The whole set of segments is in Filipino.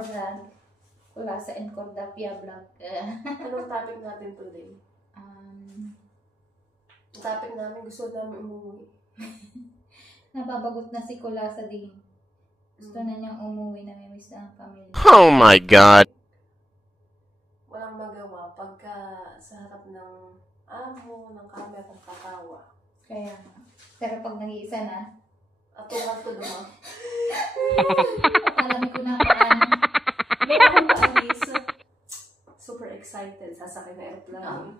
vlog. Kulasa and Cordapia vlog. Anong topic natin today? Topic namin, gusto namin umuwi. Nababagot na si Kulasa din. Gusto na niyang umuwi, namimiss na ang pamilya. Oh my God! Walang magawa pagka sa harap ng amo, ng camera, ng katawa. Kaya, pero pag nag-iisa na, At tumal to duma. alam ko na paano. May akong paalis. Super excited. Sasakay na aeroplano.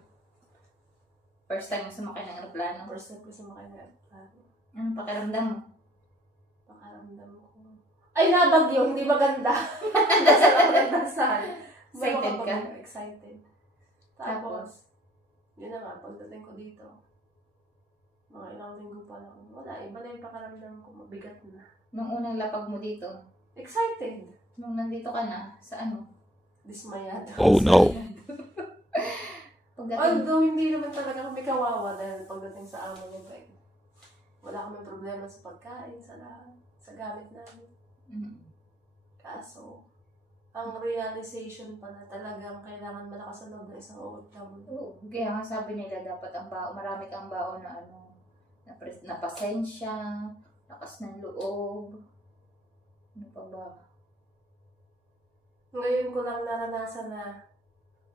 First time mo sumakay ng aeroplano. First time ko sumakay na aeroplano. Anong pakiramdam mo? Pakaramdam ko. Ay, nabagyo. Hindi maganda. Dasal ako ng dasal. Excited ka? Excited. Tapos, yun na nga, pagdating ko dito, mga ilang linggo pa lang, wala, iba na yung pakaramdam ko, mabigat na. Nung unang lapag mo dito, Excited. nung nandito ka na, sa ano? Dismayado. Oh no! Pagdating, Although, hindi naman talaga kami kawawa dahil pagdating sa amo ng bag. Wala kami problema sa pagkain, sa lahat, sa gamit namin. Kaso, ang realization pa na talagang kailangan malakas ang loob ng isang OFW. kaya nga sabi nila dapat ang bao, marami kang bao na ano, na pasensya, lakas ng loob. Ano pa ba? Ngayon ko lang naranasan na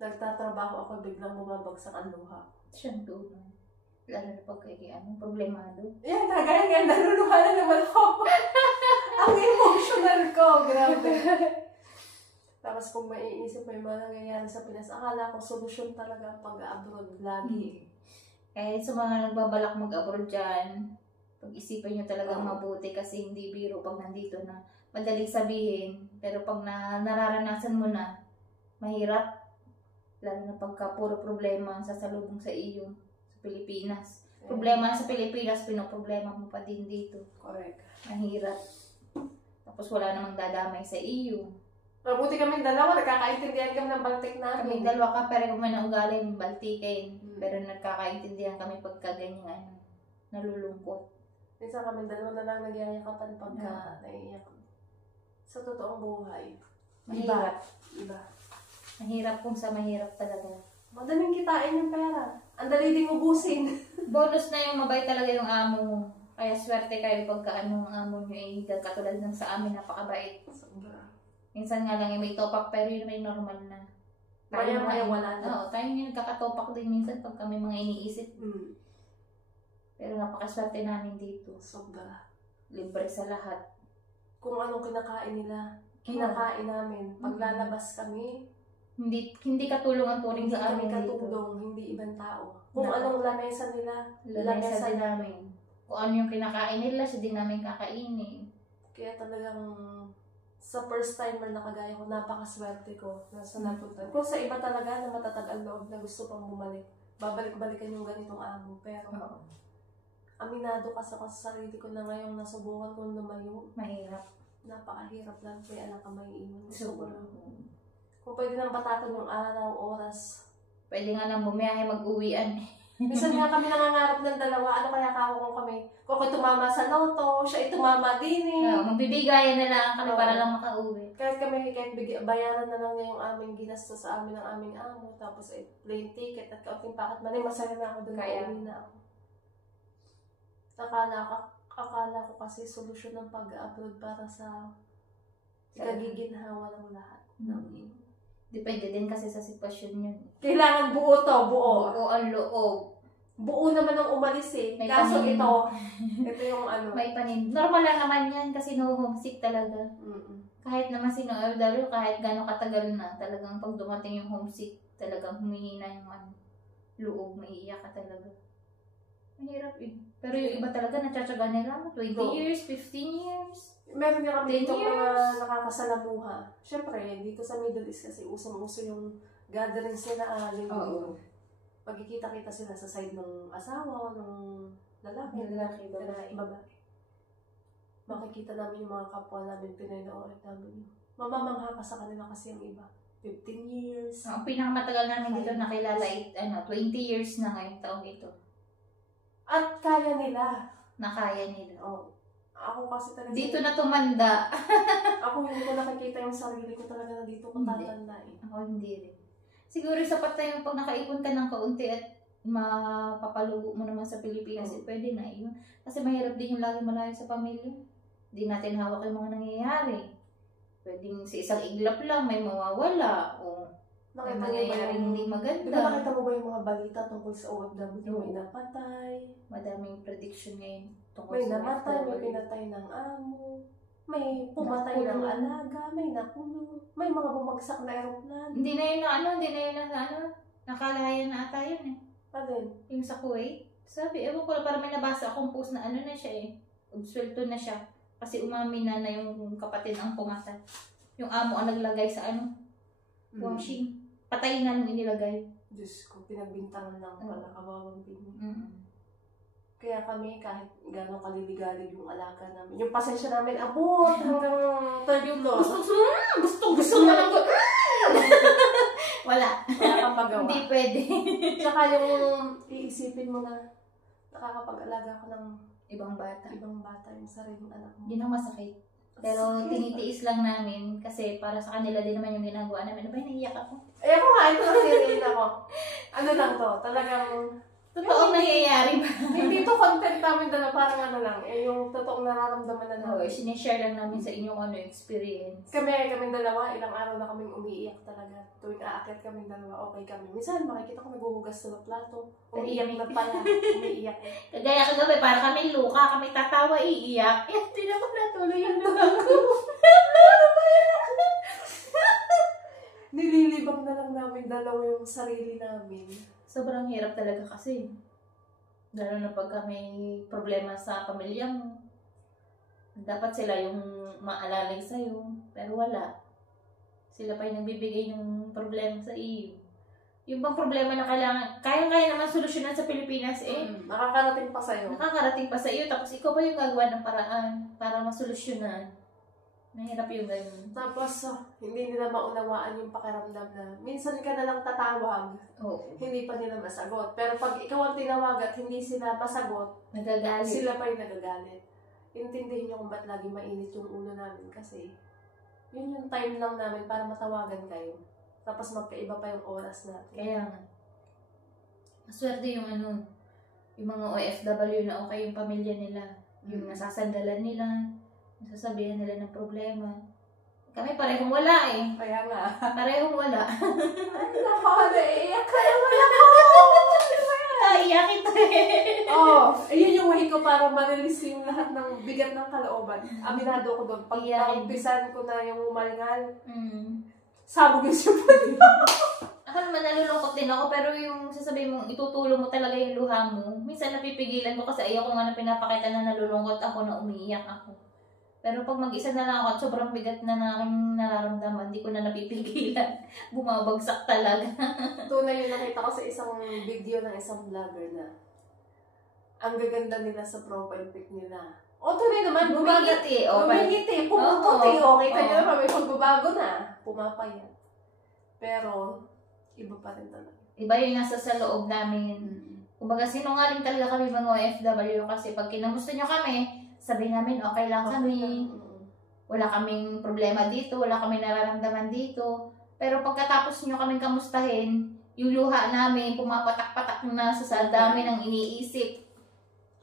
nagtatrabaho ako, biglang bumabagsak ang luha. Siyang tunay. Lalo na pag kay ano, problemado. Yan, kagaya nga, naluluha na naman ako. Ang emotional ko, grabe. Tapos kung maiisip mo yung mga nangyayari sa Pinas, akala ko solusyon talaga ang pag-abroad lagi. Kahit sa mga nagbabalak mag-abroad dyan, pag-isipan nyo talagang mabuti kasi hindi biro pag nandito na. Madaling sabihin, pero pag nararanasan mo na, mahirap. Lalo na pagka puro problema ang sasalubong sa iyo sa Pilipinas. Problema sa Pilipinas, pinoproblema mo pa din dito. Correct. Mahirap. Tapos wala namang dadamay sa iyo. Mabuti kaming dalawa, nagkakaintindihan kami ng baltik namin. Kaming dalawa ka, pero kung may naugali, baltikin. Pero nagkakaintindihan kami pagka ganyan, nalulungkot. Minsan kaming dalawa na lang nagyayakapan pagka naiiyak. Sa totoong buhay. Mahirap. Iba. Mahirap kung sa mahirap talaga. Madaling kitain yung pera. Ang dali ding ubusin. Bonus na yung mabait talaga yung amo mo. Kaya swerte kayo pagka ano ang amo nyo ay katulad ng sa amin, napakabait. Sobra. Minsan nga lang may topak pero yun ay normal na. Maya wala na. Oo, tayo nga nagkakatopak din minsan pag kami mga iniisip. Pero napakaswerte namin dito. Sobra. Libre sa lahat. Kung anong kinakain nila, kinakain namin. Paglalabas kami, Hindi katulong ang turing hindi sa kami amin dito. katulong, hindi ibang tao. Kung anong lamesa nila, Lamesa din namin. Kung ano yung kinakain nila, siya din namin kakainin. Kaya talagang sa first timer na kagaya ko, napakaswerte ko na sa napuntan. Kung sa iba talaga na matatag ang loob na gusto pang bumalik, babalik-balikan yung ganitong amo. Pero aminado kasi ako sa sarili ko na ngayong nasubukan kong lumayo. Mahirap. Napakahirap lang kaya anak ka may iwan. So, Kung pwede nang batakan yung araw, oras. pwede nga lang bumiyahe mag-uwian. Minsan nga kami nangangarap ng dalawa, ano kaya kako kung kami, kung ako tumama sa loto, siya ay tumama din eh. Magbibigayan na lang kami para lang makauwi. Kahit bayaran na lang niya yung aming ginastos sa amin ng aming amo, tapos plane ticket at kaunting packet money, masaya na ako doon, Kaya uwi na ako. Akala ko kasi solusyon ng pag-upload para sa kagiginhawa ng lahat. Depende din kasi sa sitwasyon yun. Kailangan buo to, buo. Oo, ang loob. Buo naman ang umalis eh. May Kaso panin. ito yung ano. May panin. Normal lang naman yan kasi no-homesick talaga. Kahit naman sino OFW, kahit gano'ng katagal na, talagang pag dumating yung homesick, talagang humihina yung loob, maiiyak ka talaga. Mahirap eh. Pero yung iba talaga, natsatsaga nila, 20 years, 15 years. Meron nga kami dito 10 years. mga nakakasalamuha. Siyempre, dito sa Middle East kasi usong-uso yung gatherings nila linggo. Pagkikita-kita sila sa side ng asawa, ng lalaki, babae. Makikita namin yung mga kapwa namin, Pinoy na OFW. Mamamangha ka sa kanila kasi yung iba. 15 years. Ang pinakamatagal namin dito nakilala, 20 years na ngayong taong ito. At kaya nila. Nakaya nila. Ako kasi talaga. Dito na tumanda. Ako hindi ko nakikita yung sarili ko talaga na dito ko tatanda eh. Ako hindi rin. Siguro sapat na yung pag nakaipon ka ng kaunti at mapapalugo mo naman sa Pilipinas, pwede na yun. Kasi mahirap din yung lagi malayo sa pamilya. Hindi natin hawak yung mga nangyayari. Pwedeng sa isang iglap lang may mawawala o may mangyayaring hindi maganda. Nakita mo ba yung mga balita tungkol sa OFW? May napatay. Madaming prediction ngayon tungkol May sa namatay, OFW. may pinatay ng amo. May pumatay ng alaga, may nakulong. May mga bumagsak na aeroplano. Hindi na yun nakalayan na ata yun eh. Alin? Yung sa Kuwait. Sabi, ewan ko, parang may nabasa akong post na na siya eh. Ubswelto na siya. Kasi umamin na yung kapatid ang pumatay. Yung amo ang naglagay sa washing. Patay na nung inilagay. Diyos ko, pinagbintangan lang pala, kawawang Pinoy. Kaya kami, kahit gano'ng kaliligalig yung alaga namin, yung pasensya namin, abot hanggang third floor. Gusto mo lang ko. Wala. Wala kang pagawa. Hindi pwede. Tsaka yung iisipin mo na nakakapag-alaga ka ng ibang bata yung sariling anak mo. Yun ang masakit. Pero tinitiis lang namin kasi para sa kanila din naman yung ginagawa namin. Ano ba, naiiyak ako? Ay, ako nga, ito nasiriin ako. Ano lang to, talagang totoong nangyayari ba? Hindi to content namin dala, parang lang, yung totoong nararamdaman na namin. Sinishare lang namin sa inyong experience. Kaming dalawa, ilang araw na kaming umiiyak talaga. Tuwing aakyat kaming dalawa, okay kami. Minsan, makikita ko naghuhugas ng plato. Umiiyak na pala, umiiyak. Kagaya kagabi, para kami luka, kami tatawa, iiyak. Hindi na ko natuloy yung luha ko. Nililibang na lang namin dalawa yung sarili namin. Sobrang hirap talaga kasi. Lalo na pagka may problema sa pamilya mo. Dapat sila yung maalalay sa'yo. Pero wala. Sila pa yung nagbibigay ng problema sa iyo. Yung bang problema na kaya naman solusyonan sa Pilipinas nakakarating pa sa'yo. Nakakarating pa sa iyo. Tapos ikaw pa yung gagawa ng paraan para masolusyonan. Mahirap yung ganun. Tapos, hindi nila maunawaan yung pakiramdam na minsan ka na lang tatawag, hindi pa nila masagot. Pero pag ikaw ang tinawag at hindi sila masagot, nagagalit. Sila pa yung nagagalit. Intindihin nyo kung ba't lagi mainit yung ulo namin kasi yun yung time lang namin para matawagan kayo. Tapos magkaiba pa yung oras natin. Kaya nga. Maswerte yung yung mga OFW na okay yung pamilya nila. Yung nasasandalan nila. Nasasabihan nila ng problema. Kami parehong wala eh. Kaya nga. Parehong wala. Ay, nako, naiiyak ka naman ako. Naiiyak ito eh. Ayun yung way ko para ma-release yung lahat ng bigat ng kalooban. Aminado ko doon. Pag naumpisan ko na yung umalngal, sabog yung siyempre. Ako naman nalulungkot din ako, pero yung sasabihin mong itutulong mo talaga yung luha mo, minsan napipigilan ko kasi ayaw ko nga na pinapakita na nalulungkot ako, na umiiyak ako. Pero pag mag-isa na lang ako at sobrang bigat na aking nararamdaman, hindi ko na napipigilan. Bumabagsak talaga. Tunay yung nakita ko sa isang video ng isang vlogger na ang gaganda nila sa profile pic nila. Tunay naman, Bumigiti. Bumigiti. Pumuputi. Okay, tayo naman may pagbabago na. Pumapayat. Pero, iba pa rin talaga. Iba yung nasa sa loob namin. Kumbaga, sinungaling talaga kami mga OFW kasi pag kinamusta nyo kami, sabihin namin, okay lang kami. Wala kaming problema dito, wala kaming nararamdaman dito. Pero pagkatapos nyo kaming kamustahin, yung luha namin, pumapatak-patak na sa dami ng iniisip.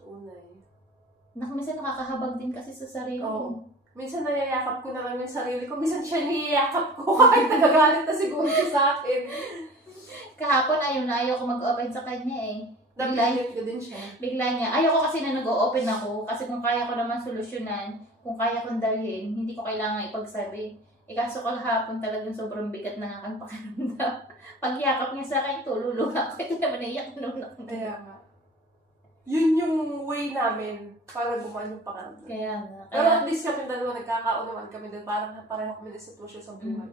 Tunay. Minsan nakakahabag din kasi sa sarili. Minsan nayayakap ko na lang yung sarili ko. Minsan siya niyayakap ko kahit nagagalit na siguro siya sa akin. Kahapon, ayaw ko mag-open sa kanya eh. Nag-limit ko din siya. Bigla niya. Ayaw ko kasi na nag-open ako. Kasi kung kaya ko naman solusyonan, kung kaya kong dalhin, hindi ko kailangan ipagsabi. Kaso kahapon talagang sobrang bigat na aking pakiramdam. Pagyakap niya sa akin, tululuha ko. Ito naman naiyak na nung Kaya nga. Yun yung way namin para gumaan yung pakiramdam. Kaya nga. Pero at least kami dalawa, nagkakaunawan kami doon. Parang pareho kami ng sitwasyon sa buhay.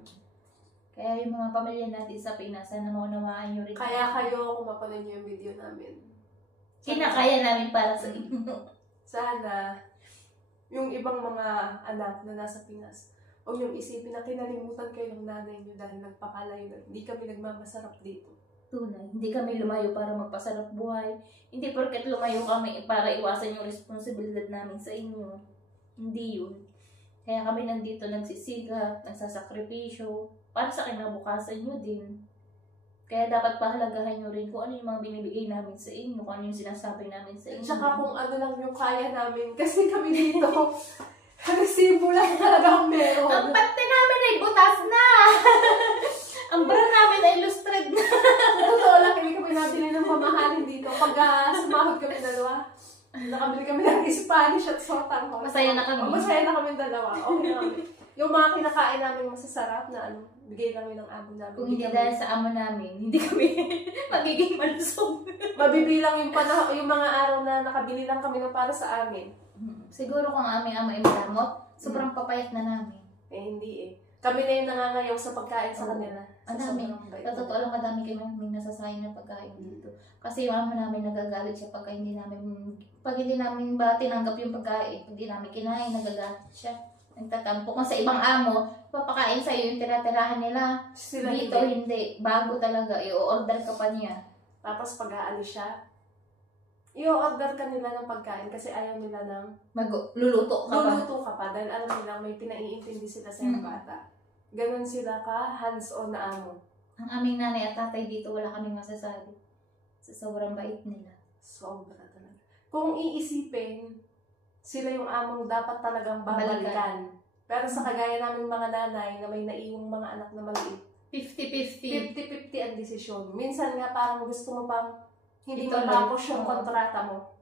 Kaya yung mga pamilya natin sa Pinas, sana maunawaan nyo rin. Kaya kayo, kung mapanood nyo yung video namin. Kinakaya namin para sa inyo. Sana, yung ibang mga anak na nasa Pinas, o yung isipin na kinalimutan kayo ng nanay nyo dahil nagpakalayo na hindi kami nagmamasarap dito. Tunay. Hindi kami lumayo para magpasarap buhay. Hindi porket lumayo kami para iwasan yung responsibilidad namin sa inyo. Hindi yun. Kaya kami nandito nagsisigap, nagsasakripisyo, para sa kinabukasan nyo din. Kaya dapat pahalagahan nyo rin kung ano yung mga binibigay namin sa inyo, kung ano yung sinasabi namin sa inyo. At saka kung ano lang yung kaya namin. Kasi kami dito, resibo lang talagang meron. Ang pante namin ay butas na! Ang bra namin ay illustrated na! Totoo lang, hindi kami nabili ng mamahalin dito. Pag sumahod kami dalawa, nakabili kami ng Spanish at sotang. Masaya na kami. Masaya na kami dalawa. Okay na kami. Yung mga kinakain namin masasarap na bigay lang yun ng amo namin. Kung hindi dahil sa amo namin, hindi kami magiging malusog. Mabibilang yung yung mga araw na nakabili lang kami ng para sa amin. Siguro kung aming ama ay malamot, sobrang papayat na namin. Hindi eh. Kami na yung nangangayaw sa pagkain sa kanila. Ang dami. Sa totoo lang, madami kami nasasayang na pagkain dito. Kasi yung ama namin nagagalit siya pag hindi namin ba tinanggap yung pagkain, hindi namin kinain, nagagalit siya. Nagtatampo. Kung sa ibang amo, papakain sa'yo yung tira-tirahan nila. Sila dito, hindi. Bago talaga. I-order ka pa niya. Tapos pag aalis siya, i-order ka nila ng pagkain kasi ayaw nila ng luluto ka pa. Luluto ka pa dahil alam nila may pinaiintindi sila sa yung bata. Ganon sila ka, hands-on na amo. Ang aming nanay at tatay dito, wala kaming masasabi. Sa sobrang bait nila. Sobra talaga. Kung iisipin, sila yung among dapat talagang babalikan. Pero sa kagaya namin mga nanay na may naiwang mga anak na maliit, 50-50. 50-50 ang desisyon. Minsan nga parang gusto mo pang hindi Ituloy. matapos yung kontrata mo.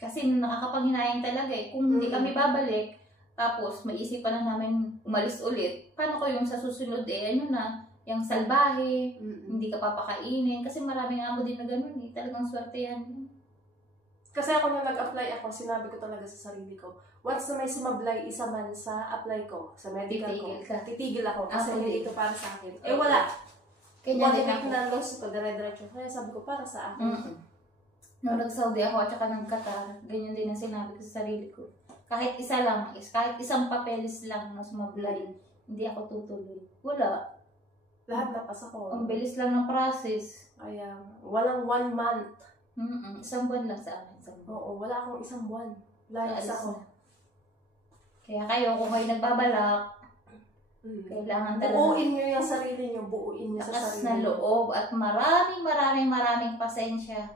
Kasi nakakapanghinayang talaga eh. Kung hindi kami babalik, tapos maisipan na namin umalis ulit, paano ko yung sa susunod eh, ano na, yung salbahe, hindi ka papakainin. Kasi maraming amo din na ganun eh. Talagang swerte yan. Kasi ako nung nag-apply ako, sinabi ko talaga sa sarili ko, once na may sumablay isa man sa apply ko, sa medical titigil ako kasi hindi ito para sa akin. Eh wala. Kaya din ako na loss ko, dire-diretso. Kaya sabi ko, para sa akin. Nung nag-Saudi ako at saka nag-Qatar, ganyan din ang sinabi ko sa sarili ko. Kahit isa lang, kahit isang papeles lang na sumablay, hindi ako tutuloy. Wala. Lahat napas ako. Ang bilis lang ng process. Kaya, walang 1 month. Isang buwan lang sa akin. Oo, wala akong isang buwan. Layas ako. Kaya kayo, kung kayo nagbabalak, kailangan talaga. Buuin nyo yung sarili nyo. Buuin nyo sa sarili na loob at maraming pasensya.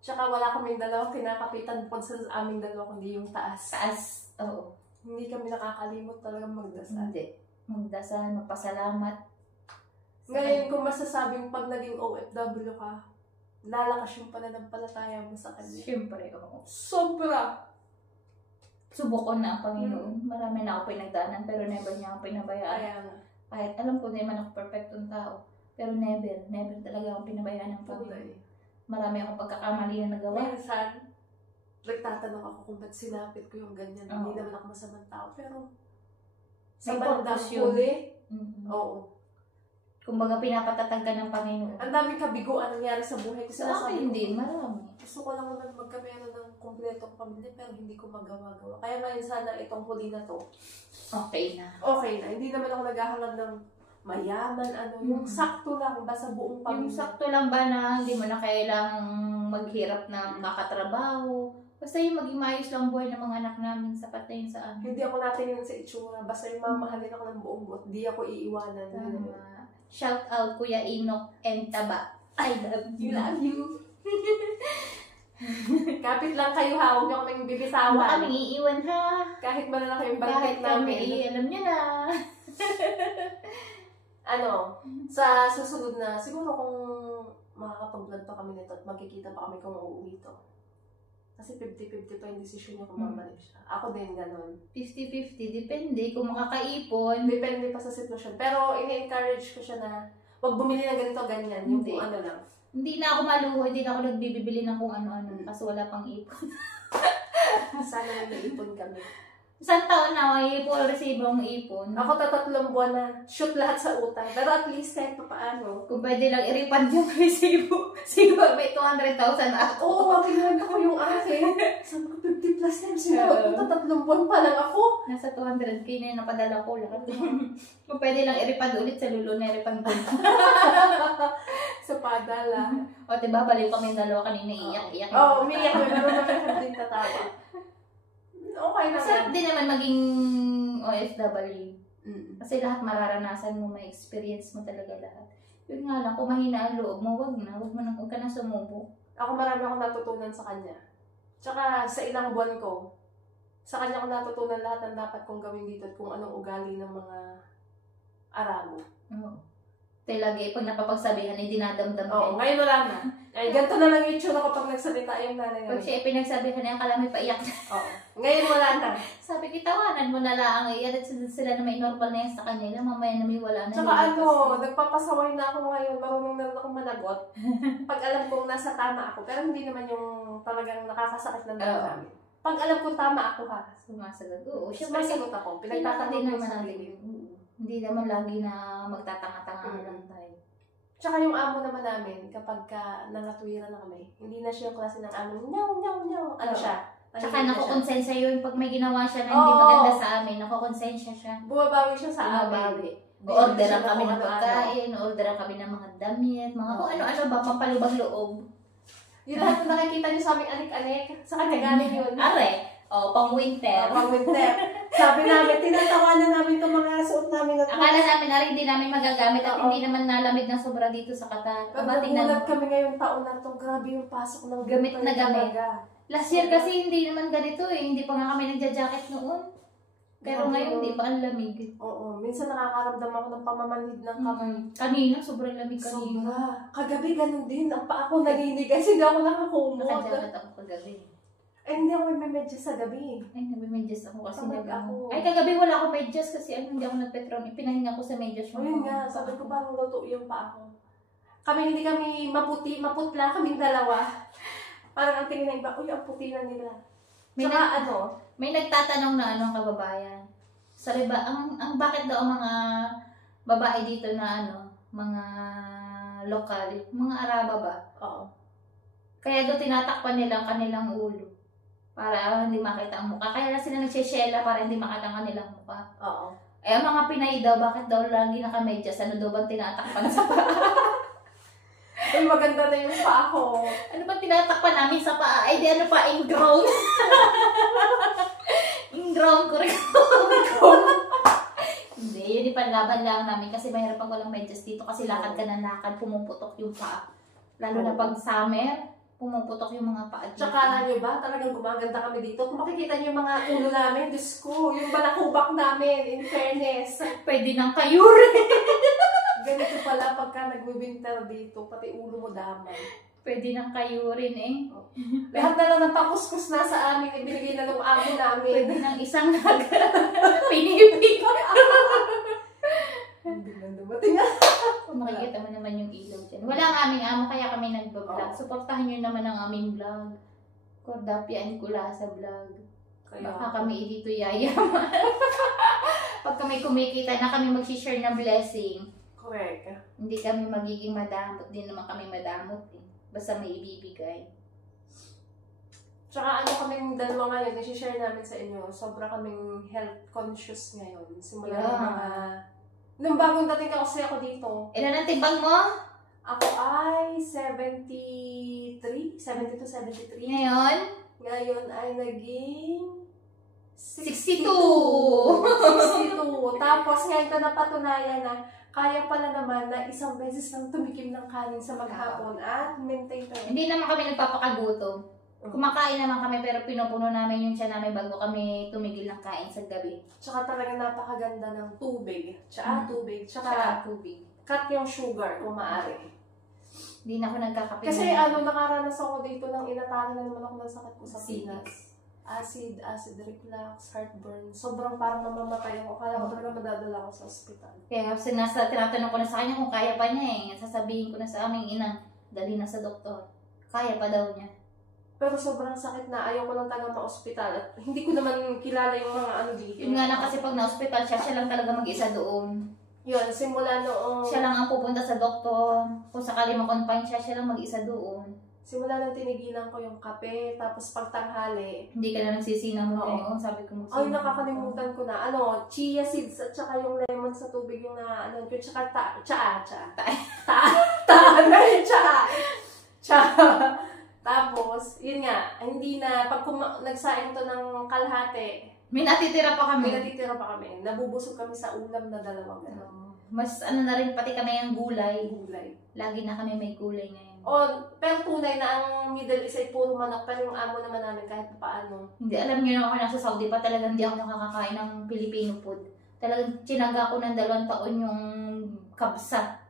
Tsaka wala kaming dalawang kinakapitan po sa aming dalawa, kundi yung taas. Taas, oo. Hindi kami nakakalimot talagang magdasal. Hindi. Magdasal, magpasalamat. Ngayon, kung masasabing pag naging OFW ka, lalakas yung pananampalataya mo sa kanya. Siyempre, oo. Sobra! Subok ko na ang Panginoon. Marami na ako pinagdaanan, pero never niya ako pinabayaan. Kaya nga. Kahit alam ko na naman ako perfectong tao, pero never talaga ako pinabayaan ng Panginoon. Marami akong pagkakamali na nagawa. Minsan, nagtatanong ako kung ba't sinapit ko yung ganyan. Hindi naman ako masamang tao, pero sa bandang huli, oo. Kumbaga pinapatatag ka ng Panginoon. Ang daming kabiguan nangyari sa buhay ko. Sa akin din, marami. Gusto ko lang naman magkameron ng kompleto ko pamilya, pero hindi ko magawa-gawa. Kaya ngayon sana itong huli na to. Okay na. Okay na. Hindi naman ako naghahangad ng mayaman, yung sakto lang, basta buong pamilya. Yung sakto lang ba na hindi mo na kailangang maghirap ng kakatrabaho. Basta yung maging maayos lang buhay ng mga anak namin, sapat na yun sa amin. Hindi ako natingin sa itsura. Basta yung mamahalin ako ng buong buot, di ako iiwanan. Shout out Kuya Inok and Taba. I love you. Love you. Kapit lang kayo ha, huwag niyo kaming bibitawan. Huwag kaming iiwan ha. Kahit malala kayong bagay namin. Kahit kami, alam niya na. Sa susunod na, siguro kung makakapag-vlog pa kami nito at magkikita pa kami kung uuwi ito. Kasi 50-50 pa yung desisyon niya kung babalik siya. Ako din ganon. 50-50, depende kung makakaipon. Depende pa sa sitwasyon. Pero ini-encourage ko siya na huwag bumili ng ganito, ganyan. Yung kung ano lang. Hindi na ako maluho, hindi na ako nagbibili ng kung ano-ano. Kasi wala pang ipon. Sana may ipon kami. Isang taon na may full resibong ipon. Ako 3 buwan na shoot lahat sa utang. Pero at least kahit pa paano. Kung pwede lang i-refund yung resibo. Siguro may 200,000 ako. Oo, kinuwento ko yung akin. Sabi ko 50 plus times. Sinabi ko 3 buwan pa lang ako. Nasa 200k na yung napadala ko. Lahat. Kung pwede lang i-refund ulit sa lulo na i-refund ko. Sa padala. O diba, baliw kami yung dalawa kanina iiyak-iyak. Oo, umiyak kami. Pero magkakad din tatawa. Okay lang. Masarap din naman maging OFW. Mm. Kasi lahat mararanasan mo, may experience mo talaga lahat. Yun nga lang, kung mahina ang loob mo, wag ka na sumubo. Ako marami akong natutunan sa kanya. Tsaka sa ilang buwan ko, sa kanya ko natutunan lahat ng dapat kong gawin dito at kung anong ugali ng mga Arabo. Oo. Lagi, pag napapagsabihan, ay dinadamdam Oo, ngayon wala na. Ay, ganito na lang yung itsura kapag nagsalita yung nanay Pag namin. siya pinagsabihan niya, akala may paiyak na. Oo. Ngayon wala na. Sabi ko, tawanan mo na lang. Iyadat sila na may normal na yan sa kanila. Mamaya na may wala na. Tsaka nagpapasaway na ako ngayon. Marunong na akong managot. Pag alam kong nasa tama ako. Pero hindi naman yung talagang nakakasakit ng damdamin. Pag alam kong tama ako ha. Sumasagot. Oo. Sumasagot ako. Pinagtatanggol ko sa sarili. Hindi naman lagi na magtatanga-tanga lang tayo. Tsaka yung amo naman namin, kapag nangatwiran na kami, hindi na siya yung klase ng amo, nyaw. Ano siya? Tsaka nakukonsensya yun pag may ginawa siya na hindi maganda sa amin. Nakukonsensya siya. Bumabawi siya sa amin. Orderan kami ng pagkain, orderan kami ng mga damit, mga kung ano-ano ba, pampalubag loob. Yung lahat na nakikita niyo sa aming anik-anik, sa kanya galing yun. Are, pang winter. Pang winter. Sabi namin, tinatawanan namin itong mga suot namin. Akala namin na hindi namin magagamit at hindi naman nalamig ng sobra dito sa Qatar. Pero nagulat kami ngayong taon na ito, grabe yung pasok ng gamit na gamit. Last year kasi hindi naman ganito eh, hindi pa nga kami nagja-jacket noon. Pero ngayon, hindi pa ang lamig. Oo, minsan nakakaramdam ako ng pamamanhid ng kamay. Kanina, sobrang lamig kanina. Sobra. Kagabi, ganun din. Ang paa ko nanginig kasi hindi ako nakakumot. Nakajacket ako kagabi. Eh, hindi ako nagme-medyas sa gabi. Ay, nagme-medyas ako kasi ako. Ay, kagabi wala ako medyas kasi hindi ako nagpetron. Ipinahinga ko sa medyas yung yun nga, sabi ko parang luto yung paa ko. Hindi kami maputla, kaming dalawa. Parang ang tingin na iba, uy, ang puti na nila. Tsaka may nagtatanong na kababayan. Sabi ba, ang bakit daw mga babae dito na mga lokal, mga Araba ba? Oo. Kaya daw tinatakpan nila ang kanilang ulo. Para hindi makita ang mukha. Kaya sila nagsisyela para hindi makita ang kanilang mukha. Oo. Eh, ang mga Pinay daw, bakit daw lagi nakamedyas? Ano daw bang tinatakpan sa paa? Uy, maganda na yung paa ko. Ano bang tinatakpan namin sa paa? Ay, di ano pa, ingrown. Ingrown ko rin. Hindi, yun ipanlaban lang namin kasi mahirap pag walang medyas dito kasi lakad ka na lakad, pumuputok yung paa. Lalo na pag summer, pumuputok yung mga paa dito. Tsaka nyo ba, talagang gumaganda kami dito. Kung makikita nyo yung mga ulo namin, Diyos ko, yung balakubak namin, in fairness. Pwede nang kayuri. Ganito pala pagka nag-winter dito, pati ulo mo damay. Pwede nang kayurin eh. Lahat na lang ng pakuskus na sa amin, ibinigay na ng amo namin. Pwede nang isang pinipig. Hindi lang dumating. Kung makikita mo naman yung ilaw dyan. Wala ang aming amo, kaya kami nag-vlog. Suportahan nyo naman ang aming vlog. Cordapia and Kulasa vlog. Baka kami dito yayaman. Pag kami kumikita na kami mag-share ng blessing. Correct. Hindi kami magiging madamot. Hindi naman kami madamot eh. Basta may ibibigay. Tsaka kaming dalawa ngayon, i-share namin sa inyo. Sobra kaming health conscious ngayon. Simula ng mga... Nung bagong dating kasi ako dito. Ilan ang timbang mo? Ako ay 72, 73. Ngayon ay naging 62. 62. Tapos ngayon ko napatunayan na kaya pala naman na isang beses lang tumikim ng kanin sa maghapon at maintain ko. Hindi naman kami nagpapakagutom. Kumakain naman kami pero pinupuno namin yung tiyan namin bago kami tumigil ng kain sa gabi. Tsaka talaga napakaganda ng tubig. Tsaka tubig. Cut yung sugar kung maaari. Hindi na ako nagkakape. Kasi nakaranas ako dito ng inatake na naman ako ng sakit ko sa pinas. Acid reflux, heartburn. Sobrang parang mamamatay ako. Kaya ko talaga madadala ako sa ospital. Kaya tinatanong ko na sa kanya kung kaya pa niya eh. Sasabihin ko na sa aming ina, dali na sa doktor. Kaya pa daw niya. Pero sobrang sakit na. Ayaw ko lang talaga ma-ospital. At hindi ko naman kilala yung mga dito. Yun nga lang kasi pag na-ospital siya lang talaga mag-isa doon. Yun, simula noong... Siya lang ang pupunta sa doktor. Kung sakali ma-confine siya lang mag-isa doon. Simula nang tinigilan ko yung kape, tapos pagtanghali. Hindi ka na nagsisina mo ngayon. Sabi ko magsina. Ay, nakakalimutan ko na. Chia seeds at saka yung lemon sa tubig yung tsaka tsaa. Tapos, yun nga, hindi na, pag nagsaing to ng kalahati, may natitira pa kami. Nabubusog kami sa ulam na dalawang gano'n. Mas ano na rin, pati kami yung gulay. Gulay. Lagi na kami may gulay ngayon. Pero tunay na ang Middle East ay puro manok, pero yung amo naman namin kahit paano. Hindi, alam niyo na ako nasa Saudi pa, talagang hindi ako nakakakain ng Filipino food. Talagang tinaga ko ng 2 taon yung kabsa.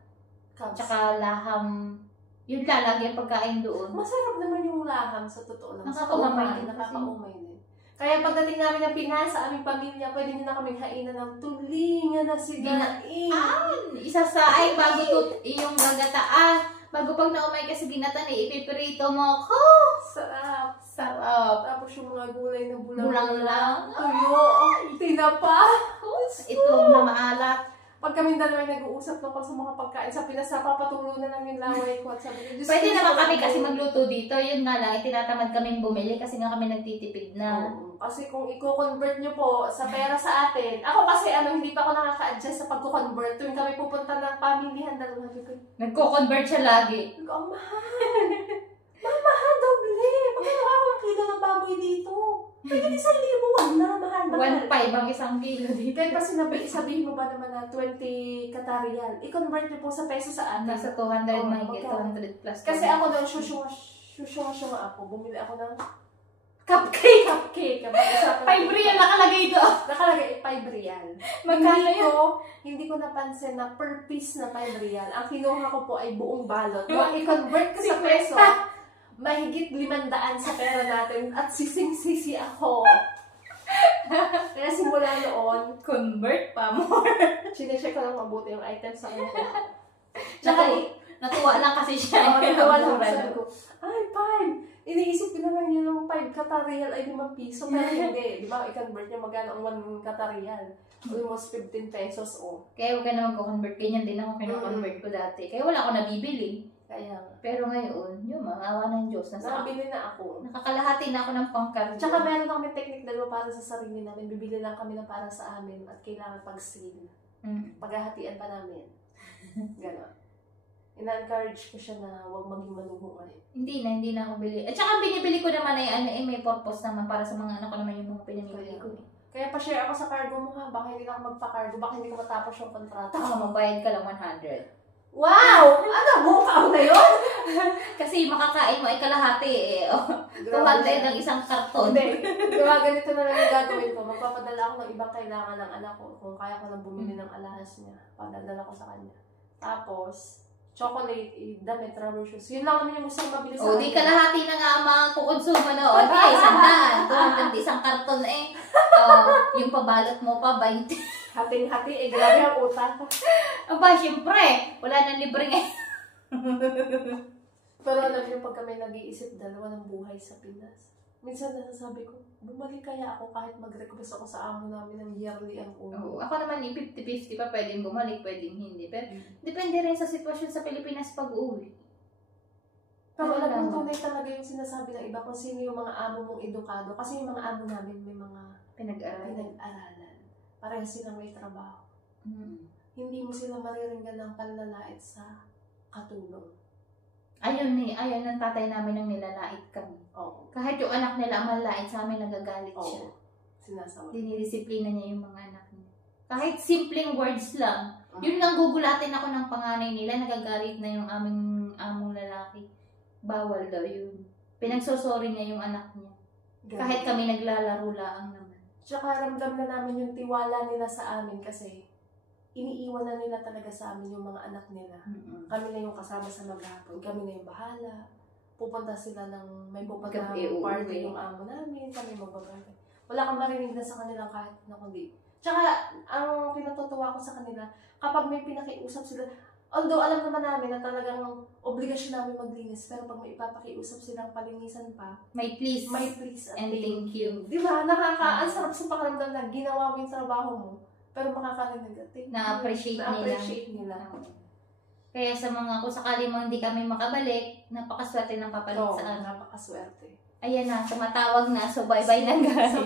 Tsaka laham. Yun lalagi ang pagkain doon. Masarap naman yung laham sa totoo lang. Nakakaumay din. Kaya pagdating namin ng Pinas, sa aming pamilya, pwede nyo na kaming hainan ng tulingan na sinaing. Isa sa ay bago yung gagataan. Bago pag naumay ka sa ginatan, ipiprito mo ko. Sarap. Tapos yung mga gulay na bulang lang. Tuyo. Tinapa. Itlog na maalat. Pag kami dalawa nag-uusap tungkol sa mga pagkain sa Pinas, napapatulo na lang yung laway ko at sabi ko, pwede naman kami kasi magluto dito. Yun nga lang, tinatamad kaming bumili kasi nga kami nagtitipid na. Kasi kung i-convert nyo po sa pera sa atin, ako kasi hindi pa ako nakaka-adjust sa pag-convert. Tuwing kami pupunta ng pamilihan, dalawa ko. Nagko-convert siya lagi. Ang mahal! Mahal, doble! Magkano akong kilo ng baboy dito? Kaya 1,000, wag na, mahal. 1.5 ang isang kilo dito. Kaya pa sabihin mo ba naman na 20 Qatarian, i-convert nyo po sa peso sa atin. Nasa 200 mahigit, 200 plus. Kasi ako doon, syusyunga ako. Bumili ako ng cupcake. 5 real nakalagay ito. Nakalagay 5 real. Magkano yun? Hindi ko napansin na per piece na 5 real. Ang kinuha ko po ay buong balot. Nung i-convert ko sa peso, mahigit 500 sa pera natin at sising-sisi ako. Kaya simula noon, convert pa more. Sinecheck ko lang mabuti yung items sa ko. Tsaka natuwa lang kasi siya. Natuwa lang kasi ko. Ay, 5! Iniisip ko naman yun yung 5 Qatarial ay 5 piso. Pero hindi. Di ba, i-convert niya magkano ang 1 Qatarial? Almost 15 pesos Kaya huwag ka na mag-convert. Ganyan din ako kinu-convert ko dati. Kaya wala ako nabibili. Pero ngayon, yung awa ng Diyos. Nakabili na ako. Nakakalahati na ako ng pangkarga. Tsaka meron kami technique dalawa para sa sarili namin. Bibili lang kami ng para sa amin at kailangan pag-sale. Paghahatian pa namin. Gano'n. Ina-encourage ko siya na huwag maging maluho ngayon. Hindi na ako bili. At saka binibili ko naman ay may purpose naman para sa mga anak ko naman yung mga pinamili ko. Kaya pa-share ako sa cargo mo ha. Baka hindi na ako magpa-cargo. Baka hindi ko matapos yung kontrata. Taka, magbayad ka lang 100. Wow! Ano? Bukaw na yun? Kasi makakain mo ay kalahati eh. 200 ng isang karton. Hindi. Diba, ganito na lang yung gagawin ko. Magpapadala ako ng ibang kailangan ng anak ko. Kung kaya ko nang bumili ng alahas niya, padadala ko sa kanya. Tapos, chocolate, damit, rubber shoes. Yun lang naman yung gusto kong mabili sa kanya. Di kalahati na nga ang mga kukonsumo na. O, di, 100. 200, isang karton eh. Yung pabalot mo pa, 20. Hating-hati, grabe ang utang. Aba, syempre, wala nang libre eh. Pero alam niyo, pag kami nag-iisip dalawa ng buhay sa Pinas, minsan nasasabi ko, bumalik kaya ako kahit mag-request ako sa amo namin ng yearly ang ulo. Ako naman, 50-50 pa, pwedeng bumalik, pwedeng hindi. Pero depende rin sa sitwasyon sa Pilipinas pag-uwi. Pero alam mo, tunay talaga yung sinasabi ng iba kung sino yung mga amo mong edukado. Kasi yung mga amo namin may mga pinag-aralan. Parehas silang may trabaho. Hindi mo sila mariringgan ng panlalait sa katulong. Ayaw ng tatay namin nang nilalait kami. Kahit yung anak nila malait sa amin, nagagalit siya. Sinasawa. Dinidisiplina niya yung mga anak niya. Kahit simpleng words lang. Yun lang gugulatin ako ng panganay nila, nagagalit na yung among lalaki. Bawal daw yun. Pinagsosorry niya yung anak niya. Kahit kami naglalaro lang naman. Tsaka ramdam na namin yung tiwala nila sa amin kasi iniiwan na nila talaga sa amin yung mga anak nila. Kami na yung kasama sa maghapon. Kami na yung bahala. Pupunta sila ng may pupunta party yung amo namin. Kami magbabagay. Wala kang marinig na sa kanilang kahit na kundi. Tsaka, ang pinatutuwa ko sa kanila, kapag may pinakiusap sila, although alam naman namin na talagang obligasyon namin maglinis, pero pag may ipapakiusap silang palinisan pa, may please and thank you. Di ba? Ang sarap sa pakiramdam na ginawa mo yung trabaho mo, pero makakarinig at na-appreciate nila. Kaya sa mga, kung sakali mo hindi kami makabalik, napakaswerte ng papalit sa amin. Napakaswerte. Ayan na, tumatawag na. So, bye-bye na guys.